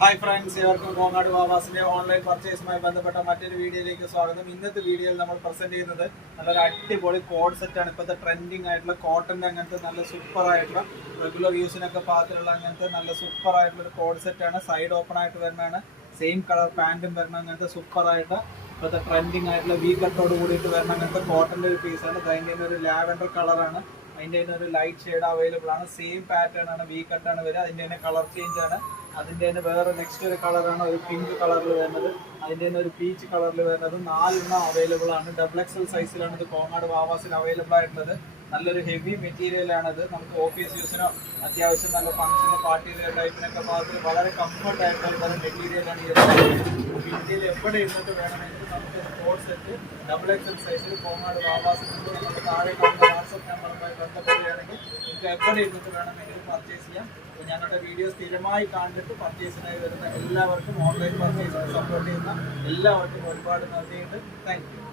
Hi friends, ഏവർക്കും Kongad വാവാസിന്റെ online പർച്ചേസുമായി ബന്ധപ്പെട്ട മറ്റൊരു വീഡിയോയിലേക്ക് സ്വാഗതം. ഇന്നത്തെ വീഡിയോയിൽ നമ്മൾ പ്രസന്റ് ചെയ്യുന്നത് നല്ലൊരു അടിപൊളി കോഡ് സെറ്റാണ്. ഇപ്പോഴത്തെ ട്രെൻഡിങ് ആയിട്ടുള്ള കോട്ടന്റെ അങ്ങനത്തെ നല്ല സൂപ്പർ ആയിട്ടുള്ള റെഗുലർ യൂസിനൊക്കെ പാകത്തിലുള്ള അങ്ങനത്തെ നല്ല സൂപ്പർ ആയിട്ടുള്ള ഒരു കോഡ് സെറ്റാണ്. സൈഡ് ഓപ്പൺ ആയിട്ട് വരുന്നതാണ്. സെയിം കളർ പാന്റും വരുന്ന അങ്ങനത്തെ സൂപ്പർ ആയിട്ട് ഇപ്പോഴത്തെ ട്രെൻഡിങ് ആയിട്ടുള്ള വി കട്ടോട് കൂടിയിട്ട് വരുന്ന അങ്ങനത്തെ കോട്ടന്റെ ഒരു പീസാണ്. അതിൻ്റെ ഒരു ലാവൻഡർ കളറാണ്. അതിൻ്റെ ഒരു ലൈറ്റ് ഷെയ്ഡ് അവൈലബിൾ ആണ്. സെയിം പാറ്റേൺ ആണ്, വി കട്ടാണ് വരിക. അതിൻ്റെ തന്നെ കളർ ചേഞ്ച് ആണ്. അതിൻ്റെ തന്നെ വേറെ നെക്സ്റ്റ് ഒരു കളറാണ്, ഒരു പിങ്ക് കളറിൽ വരുന്നത്. അതിൻ്റെ തന്നെ ഒരു പീച്ച് കളറിൽ വരുന്നത്. 4 അവൈലബിൾ ആണ്. XXL സൈസിലാണ് ഇത് കോങ്ങാട് വാവാസിൽ അവൈലബിൾ ആയിട്ടുള്ളത്. നല്ലൊരു ഹെവി മെറ്റീരിയൽ ആണത്. നമുക്ക് ഓഫീസ് യൂസിനോ അത്യാവശ്യം നല്ല ഫംഗ്ഷനോ പാർട്ടി ടൈപ്പിനൊക്കെ ഭാഗത്ത് വളരെ കംഫർട്ട് ആയിട്ടുള്ള ഒരു മെറ്റീരിയലാണ് ഈ ഇന്ത്യയിൽ എവിടെ ഇരുന്നിട്ട് വേണമെങ്കിലും നമുക്ക് കോഡ് സെറ്റ് XXL സൈസിൽ കോങ്ങാട് വാവാസിൽ നമ്മൾ താഴെ കാണുന്ന വാട്സപ്പ് നമ്പറുമായി ബന്ധപ്പെടുകയാണെങ്കിൽ നിങ്ങൾക്ക് എവിടെ ഇരുന്നിട്ട് വേണമെങ്കിലും പർച്ചേസ് ചെയ്യാം. ഞങ്ങളുടെ വീഡിയോ സ്ഥിരമായി കണ്ടിട്ട് പർച്ചേസിനായി വരുന്ന എല്ലാവർക്കും, ഓൺലൈൻ പർച്ചേസിന് സപ്പോർട്ട് ചെയ്യുന്ന എല്ലാവർക്കും ഒരുപാട് നന്ദിയുണ്ട്. Thank you.